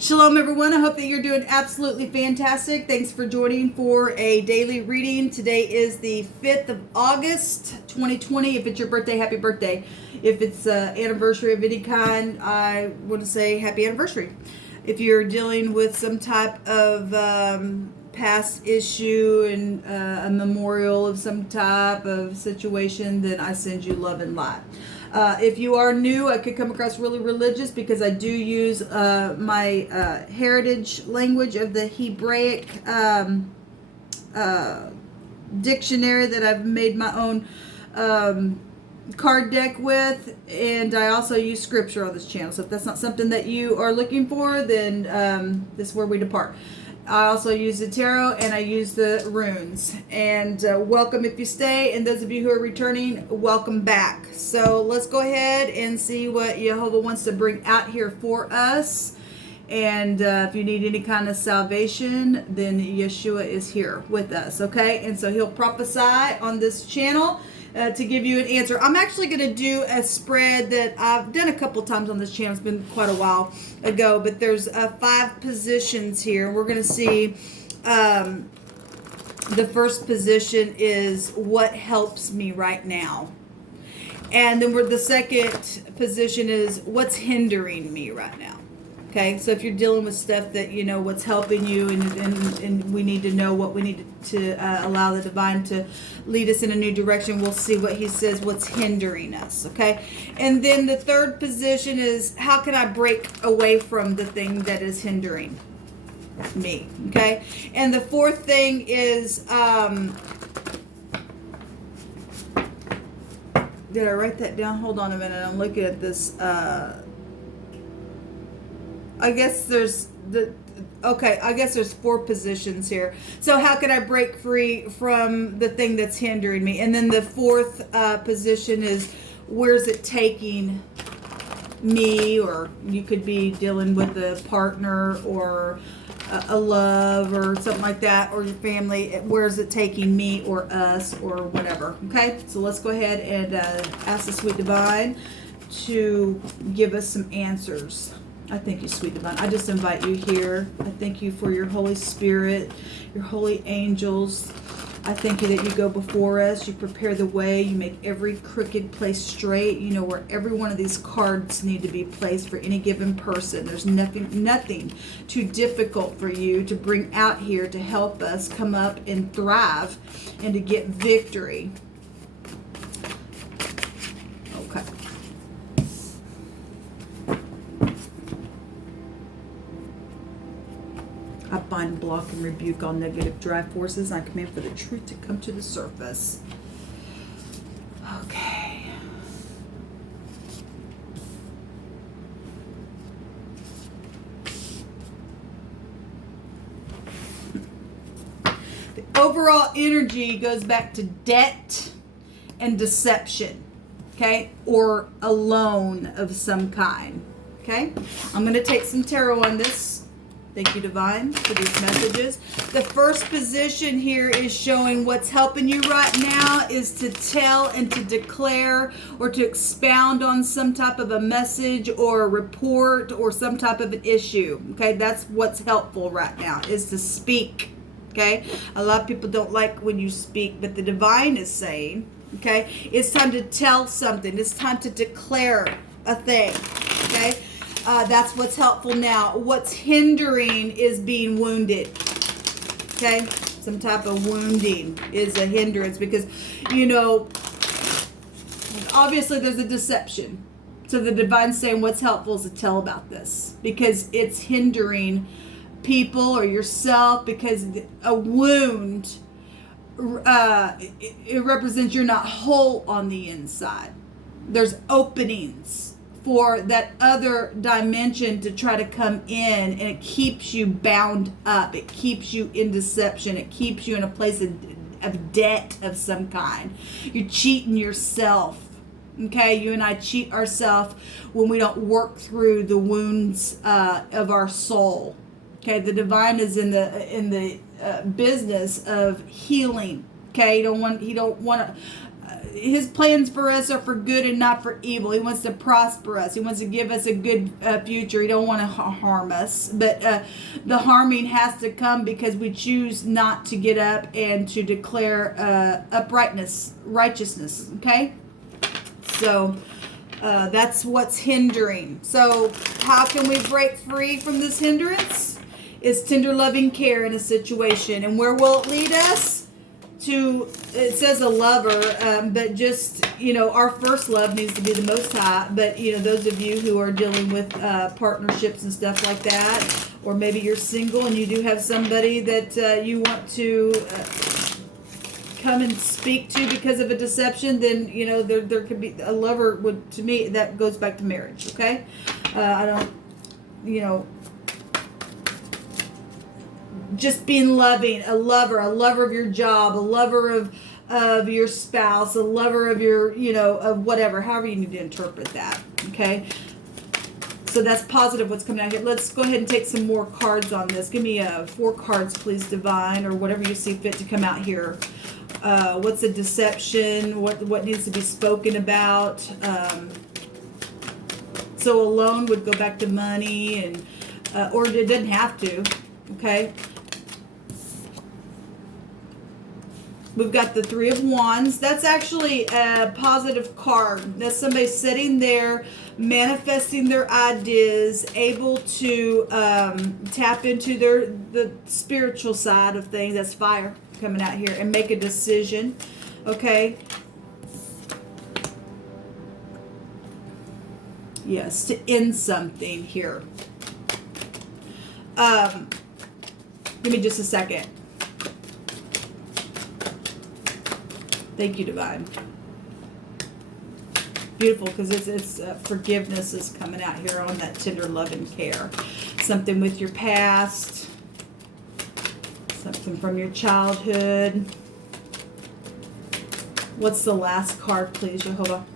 Shalom, everyone. I hope that you're doing absolutely fantastic. Thanks for joining for a daily reading. Today is the 5th of August, 2020. If it's your birthday, happy birthday. If it's an anniversary of any kind, I want to say happy anniversary. If you're dealing with some type of past issue and a memorial of some type of situation, then I send you love and light. If you are new, I could come across really religious because I do use my heritage language of the Hebraic dictionary that I've made my own card deck with, and I also use scripture on this channel. So if that's not something that you are looking for, then this is where we depart. I also use the tarot and I use the runes. And welcome if you stay, and those of you who are returning, welcome back. So let's go ahead and see what Jehovah wants to bring out here for us. And if you need any kind of salvation, then Yeshua is here with us, okay? And so he'll prophesy on this channel to give you an answer. I'm actually going to do a spread that I've done a couple times on this channel. It's been quite a while ago, but there's 5 positions here. We're going to see the first position is what helps me right now. And then the second position is what's hindering me right now. Okay, so if you're dealing with stuff that you know what's helping you, and we need to know what we need to allow the divine to lead us in a new direction, we'll see what he says, what's hindering us, okay? And then the third position is how can I break away from the thing that is hindering me, okay? And the fourth thing is, did I write that down? Hold on a minute, I'm looking at this, I guess there's 4 positions here. So how can I break free from the thing that's hindering me? And then the fourth position is where's it taking me? Or you could be dealing with a partner or a love or something like that, or your family. Where's it taking me or us or whatever? Okay, so let's go ahead and ask the sweet divine to give us some answers. I thank you, sweet divine. I just invite you here. I thank you for your Holy Spirit, your holy angels. I thank you that you go before us. You prepare the way. You make every crooked place straight. You know where every one of these cards need to be placed for any given person. There's nothing too difficult for you to bring out here to help us come up and thrive and to get victory. Okay. I bind, block, and rebuke all negative drive forces. I command for the truth to come to the surface. Okay. The overall energy goes back to debt and deception, okay? Or a loan of some kind, okay? I'm going to take some tarot on this. Thank you, divine, for these messages. The first position here is showing what's helping you right now is to tell and to declare or to expound on some type of a message or a report or some type of an issue. Okay, that's what's helpful right now, is to speak. Okay, a lot of people don't like when you speak, but the divine is saying, okay, it's time to tell something. It's time to declare a thing. Okay. That's what's helpful now. What's hindering is being wounded. Okay? Some type of wounding is a hindrance because, you know, obviously there's a deception. So the divine's saying what's helpful is to tell about this because it's hindering people or yourself, because a wound, it represents you're not whole on the inside. There's openings for that other dimension to try to come in, and it keeps you bound up. It keeps you in deception. It keeps you in a place of debt of some kind. You're cheating yourself. Okay, you and I cheat ourselves when we don't work through the wounds of our soul. Okay, the divine is in the business of healing. Okay, he don't want his plans for us are for good and not for evil. He wants to prosper us. He wants to give us a good future. He don't want to harm us. But the harming has to come because we choose not to get up and to declare righteousness. Okay? So that's what's hindering. So how can we break free from this hindrance? It's tender loving care in a situation. And where will it lead us? To, it says a lover, but just, our first love needs to be the Most High. But, those of you who are dealing with partnerships and stuff like that, or maybe you're single and you do have somebody that you want to come and speak to because of a deception, then, there could be a lover. Would, to me, that goes back to marriage, okay? I don't, just being loving, a lover of your job, a lover of your spouse, a lover of your, of whatever, however you need to interpret that, okay? So that's positive what's coming out here. Let's go ahead and take some more cards on this. Give me 4 cards, please, Divine, or whatever you see fit to come out here. What's a deception? What needs to be spoken about? So a loan would go back to money, and or it doesn't have to, okay? We've got the 3 of Wands. That's actually a positive card. That's somebody sitting there, manifesting their ideas, able to tap into the spiritual side of things. That's fire coming out here, and make a decision. Okay. Yes, to end something here. Give me just a second. Thank you, Divine. Beautiful, because it's forgiveness is coming out here on that tender love and care. Something with your past. Something from your childhood. What's the last card, please, Jehovah?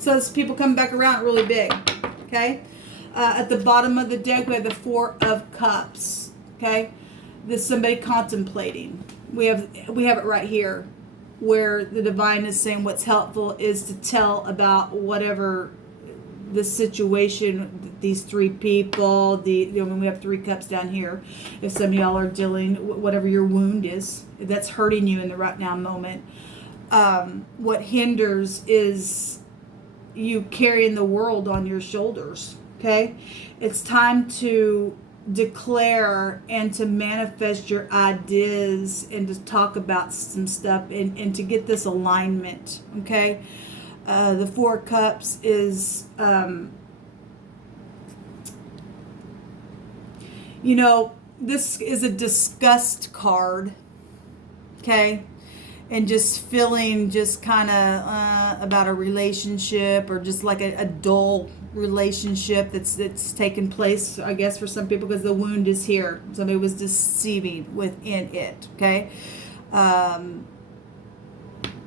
So this people come back around really big, okay? At the bottom of the deck, we have the 4 of Cups. Okay, this is somebody contemplating. We have it right here, where the Divine is saying what's helpful is to tell about whatever the situation. These 3 people. We have 3 cups down here. If some of y'all are dealing whatever your wound is that's hurting you in the right now moment, what hinders is you carrying the world on your shoulders. Okay, it's time to declare and to manifest your ideas and to talk about some stuff and to get this alignment. Okay, the 4 cups is this is a disgust card. Okay, and just feeling just kind of about a relationship, or just like a dull relationship that's taken place, I guess, for some people, because the wound is here. Somebody was deceiving within it. Okay,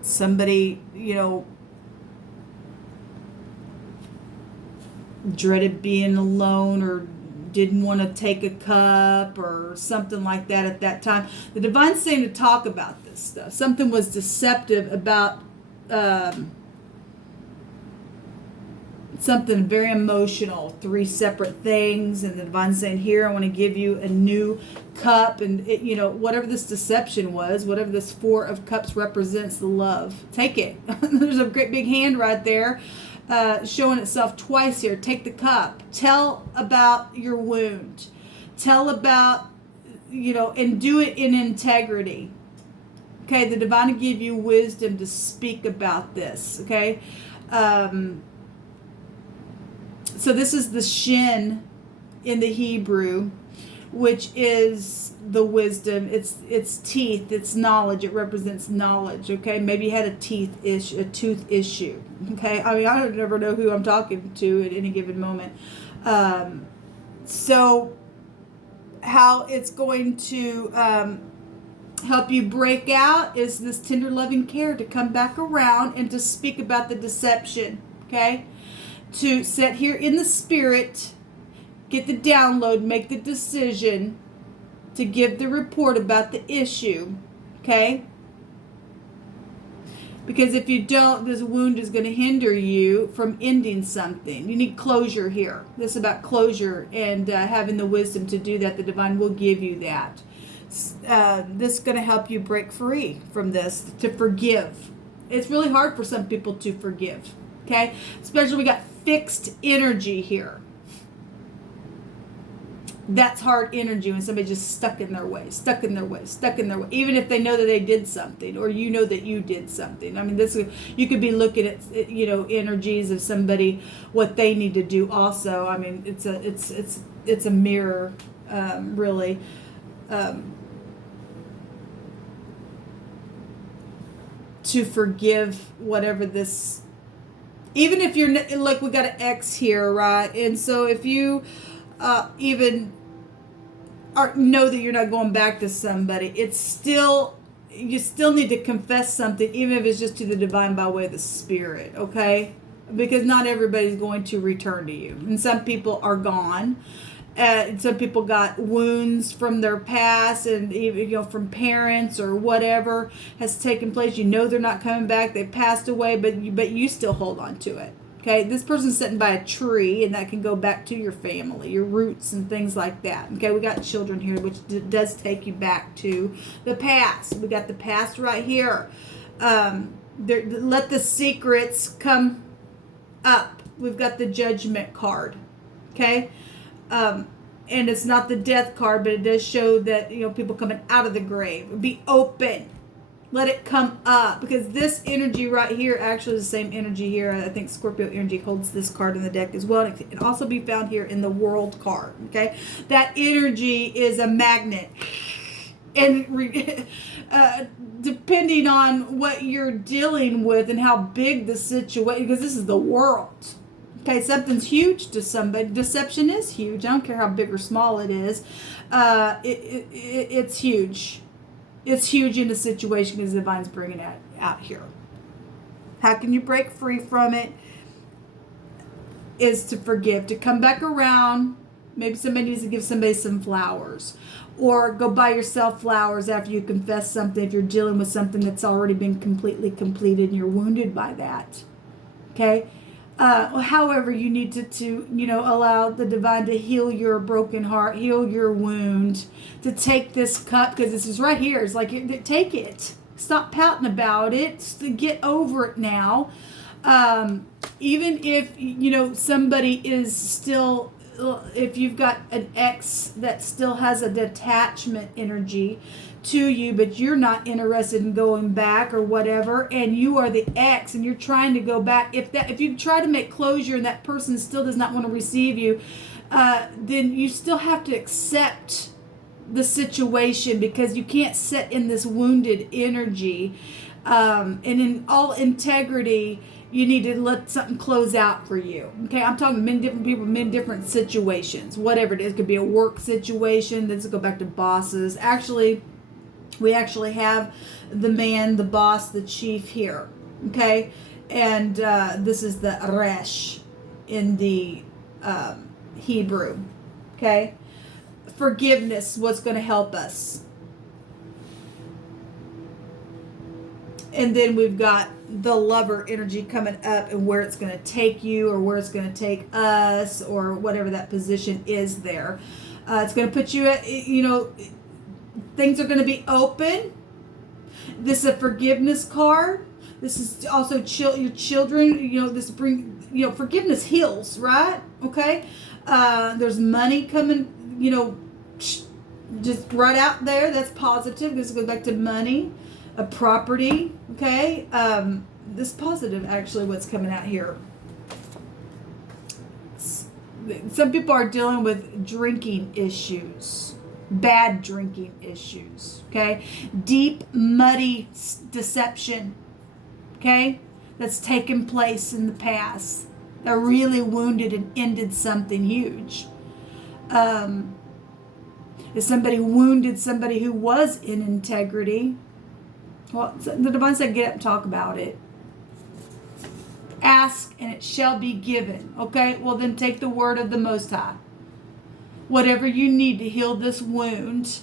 somebody dreaded being alone, or didn't want to take a cup or something like that at that time. The Divine's saying to talk about this stuff. Something was deceptive about something very emotional, 3 separate things, and the Divine's saying, here, I want to give you a new cup, and whatever this deception was, whatever this 4 of Cups represents, the love, take it. There's a great big hand right there, showing itself twice here. Take the cup. Tell about your wound. Tell about, and do it in integrity. Okay, the Divine will give you wisdom to speak about this. Okay. So this is the Shin in the Hebrew, which is the wisdom. It's teeth. It's knowledge. It represents knowledge. Okay, maybe you had a tooth issue. Okay, I don't never know who I'm talking to at any given moment. So how it's going to help you break out is this tender loving care, to come back around and to speak about the deception. Okay. To sit here in the spirit, get the download, make the decision, to give the report about the issue, okay? Because if you don't, this wound is going to hinder you from ending something. You need closure here. This is about closure and having the wisdom to do that. The divine will give you that. This is going to help you break free from this, to forgive. It's really hard for some people to forgive, okay? Especially we got fixed energy here. That's hard energy when somebody's just stuck in their way, stuck in their way, stuck in their way. Even if they know that they did something, or you know that you did something. I mean, this, you could be looking at, you know, energies of somebody, what they need to do also. I mean, it's a mirror, really. To forgive whatever this, even if you're, like, we got an X here, right? And so if you even know that you're not going back to somebody, it's still, you still need to confess something, even if it's just to the divine by way of the spirit, okay? Because not everybody's going to return to you, and some people are gone. Some people got wounds from their past, and even, you know, from parents or whatever has taken place. You know they're not coming back. They passed away, but you still hold on to it. Okay, this person's sitting by a tree, and that can go back to your family, your roots, and things like that. Okay, we got children here, which does take you back to the past. We got the past right here. Let the secrets come up. We've got the Judgment card. Okay, and it's not the Death card, but it does show that, you know, people coming out of the grave. Be open. Let it come up, because this energy right here actually is the same energy here. I think Scorpio energy holds this card in the deck as well. It can also be found here in the World card. Okay, that energy is a magnet, and depending on what you're dealing with and how big the situation, because this is the world. Okay, something's huge to somebody. Deception is huge. I don't care how big or small it is. It's huge. It's huge in the situation, because the divine's bringing it out here. How can you break free from it? Is to forgive, to come back around. Maybe somebody needs to give somebody some flowers, or go buy yourself flowers after you confess something, if you're dealing with something that's already been completely completed and you're wounded by that. Okay? However, you need to you know, allow the divine to heal your broken heart, heal your wound, to take this cup, because this is right here. It's like, take it. Stop pouting about it. To get over it now. Even if, you know, somebody is still, if you've got an ex that still has a detachment energy to you, but you're not interested in going back or whatever, and you are the ex and you're trying to go back, if you try to make closure and that person still does not want to receive you, then you still have to accept the situation, because you can't sit in this wounded energy, and in all integrity, you need to let something close out for you. Okay, I'm talking to many different people, many different situations, whatever it is. It could be a work situation. Let's go back to bosses. Actually, we actually have the man, the boss, the chief here. Okay, and this is the resh in the Hebrew. Okay, forgiveness, what's going to help us. And then we've got the lover energy coming up, and where it's going to take you, or where it's going to take us, or whatever that position is there. It's going to put you at, you know, things are going to be open. This is a forgiveness card. This is also your children. You know, this bring, you know, forgiveness heals, right? Okay. There's money coming, you know, just right out there. That's positive. This goes back to money. A property, okay? This positive, actually, what's coming out here. Some people are dealing with drinking issues, bad drinking issues, okay? Deep, muddy deception, okay? That's taken place in the past. That really wounded and ended something huge. If somebody wounded somebody who was in integrity, well, the divine said, get up and talk about it. Ask and it shall be given. Okay, well then take the word of the Most High. Whatever you need to heal this wound,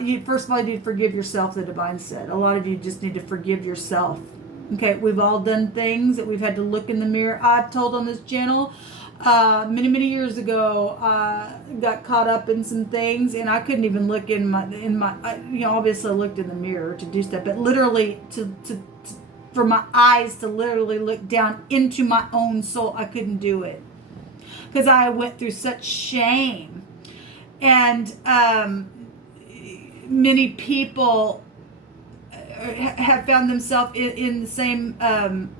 You first of all, you need to forgive yourself, the divine said. A lot of you just need to forgive yourself. Okay, we've all done things that we've had to look in the mirror. I've told on this channel many years ago, got caught up in some things, and I couldn't even look in my obviously I looked in the mirror to do stuff, but literally for my eyes to literally look down into my own soul, I couldn't do it because I went through such shame. And many people have found themselves in the same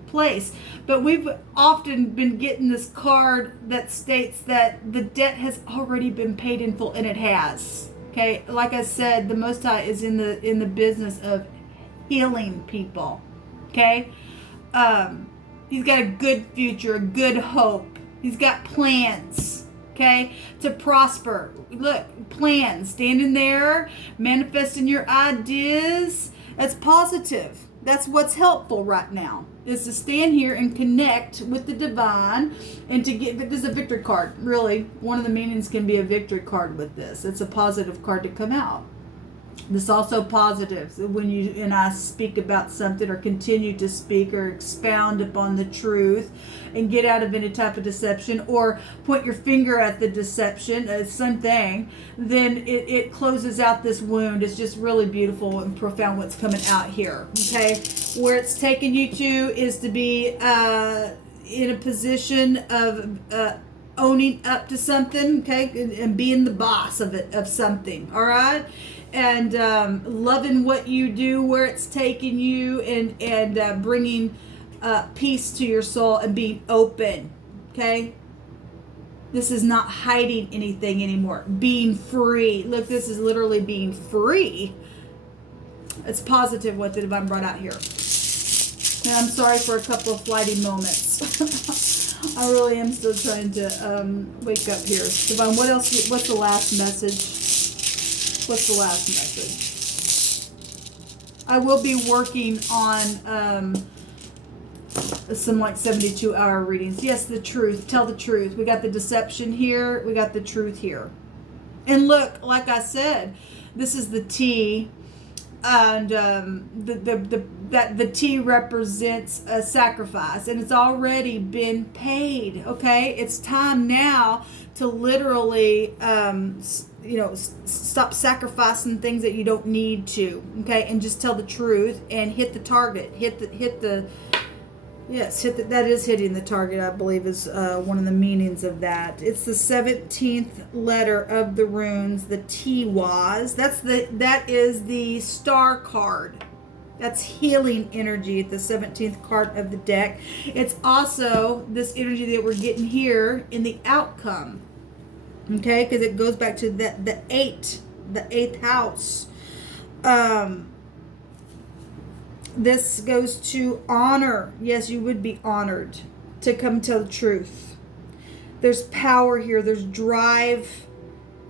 place. But we've often been getting this card that states that the debt has already been paid in full, and it has. Okay, like I said, the Most High is in the business of healing people. Okay, he's got a good future, a good hope. He's got plans. Okay, to prosper. Look, plans. Standing there, manifesting your ideas. That's positive. That's what's helpful right now, is to stand here and connect with the divine and to get, this is a victory card. Really, one of the meanings can be a victory card with this. It's a positive card to come out. This also positive. So when you and I speak about something or continue to speak or expound upon the truth and get out of any type of deception or point your finger at the deception, same thing, then it closes out this wound. It's just really beautiful and profound what's coming out here. Okay, where it's taking you to is to be in a position of owning up to something, okay, and being the boss of it, of something. All right. And loving what you do, where it's taking you, and bringing peace to your soul and being open. Okay, this is not hiding anything anymore. Being free. Look, this is literally being free. It's positive what the divine brought out here. And I'm sorry for a couple of flighty moments. I really am still trying to wake up here. Divine, what else? What's the last message? What's the last message? I will be working on some like 72-hour readings. Yes, the truth. Tell the truth. We got the deception here. We got the truth here. And look, like I said, this is the T, and the T represents a sacrifice, and it's already been paid. Okay, it's time now to literally stop sacrificing things that you don't need to, okay, and just tell the truth and hit the target. That is hitting the target, I believe, is one of the meanings of that. It's the 17th letter of the runes, the T-Waz. That is the star card. That's healing energy, the 17th card of the deck. It's also this energy that we're getting here in the outcome. Okay, because it goes back to the eighth house. This goes to honor. Yes, you would be honored to come tell the truth. There's power here. There's drive.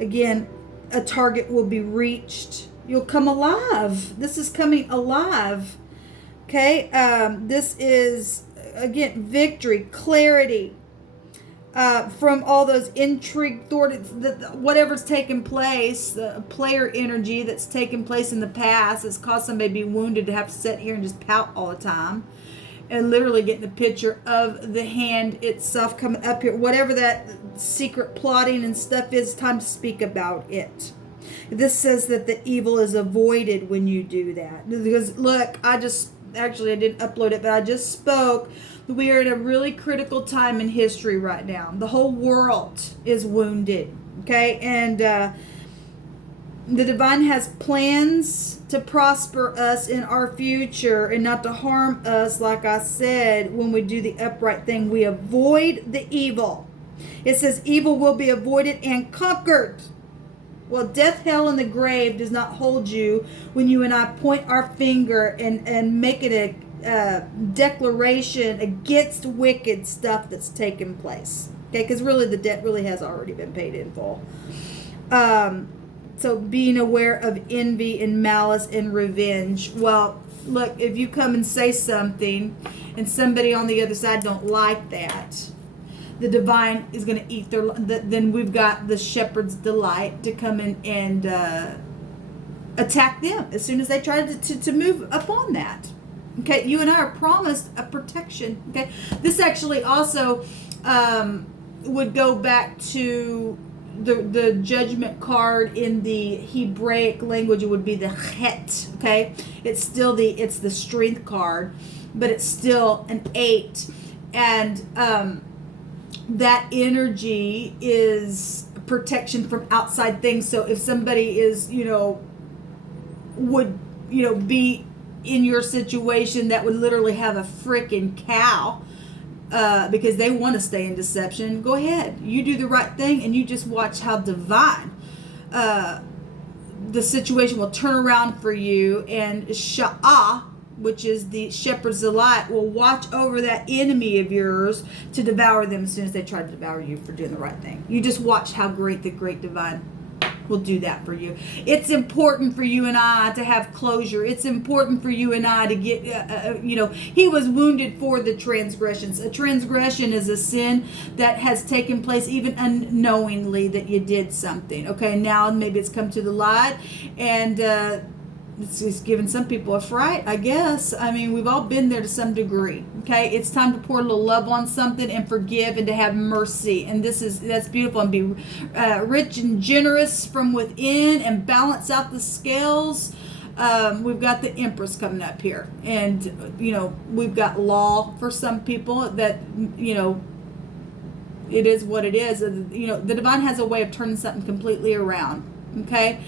Again, a target will be reached. You'll come alive. This is coming alive. Okay, this is, again, victory, clarity. From all those intrigue, whatever's taken place, the player energy that's taken place in the past has caused somebody to be wounded to have to sit here and just pout all the time, and literally getting the picture of the hand itself coming up here. Whatever that secret plotting and stuff is, time to speak about it. This says that the evil is avoided when you do that. Because look, I didn't upload it, but I just spoke. We are in a really critical time in history right now. The whole world is wounded, okay? And the divine has plans to prosper us in our future and not to harm us. Like I said, when we do the upright thing, we avoid the evil. It says evil will be avoided and conquered. Well, death, hell, and the grave does not hold you when you and I point our finger and make it a declaration against wicked stuff that's taken place. Okay, because really the debt really has already been paid in full. So being aware of envy and malice and revenge. Well, look, if you come and say something and somebody on the other side don't like that, the divine is going to eat their. Then we've got the shepherd's delight to come in and attack them as soon as they try to move upon that. Okay, you and I are promised a protection. Okay, this actually also would go back to the judgment card in the Hebraic language. It would be the Het. Okay, it's the strength card, but it's still an 8, and that energy is protection from outside things. So if somebody is, would, be in your situation that would literally have a freaking cow, because they want to stay in deception, go ahead. You do the right thing, and you just watch how divine the situation will turn around for you. And ShAhH, which is the shepherd's delight, will watch over that enemy of yours to devour them as soon as they try to devour you for doing the right thing. You just watch how great the great divine will do that for you. It's important for you and I to have closure. It's important for you and I to get, he was wounded for the transgressions. A transgression is a sin that has taken place even unknowingly that you did something. Okay, now maybe it's come to the light, and it's given some people a fright, I guess. I mean, we've all been there to some degree. Okay, it's time to pour a little love on something and forgive and to have mercy. And that's beautiful. And be rich and generous from within and balance out the scales. We've got the Empress coming up here, and we've got law for some people that it is what it is. The divine has a way of turning something completely around. Okay.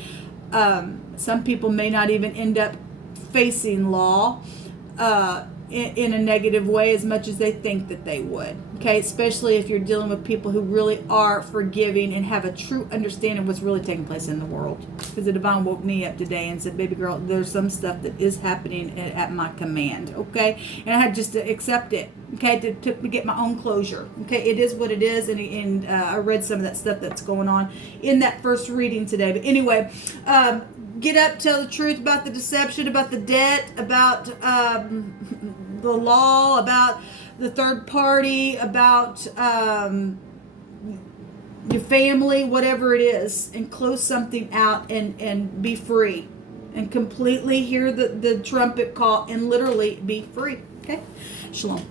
Some people may not even end up facing law in a negative way as much as they think that they would. Okay, especially if you're dealing with people who really are forgiving and have a true understanding of what's really taking place in the world. Because the divine woke me up today and said, baby girl, there's some stuff that is happening at my command. Okay, and I had just to accept it. Okay, to get my own closure. Okay, it is what it is, and I read some of that stuff that's going on in that first reading today. But anyway, get up, tell the truth about the deception, about the debt, about the law, about the third party, about your family, whatever it is, and close something out and be free. And completely hear the trumpet call and literally be free. Okay? Shalom.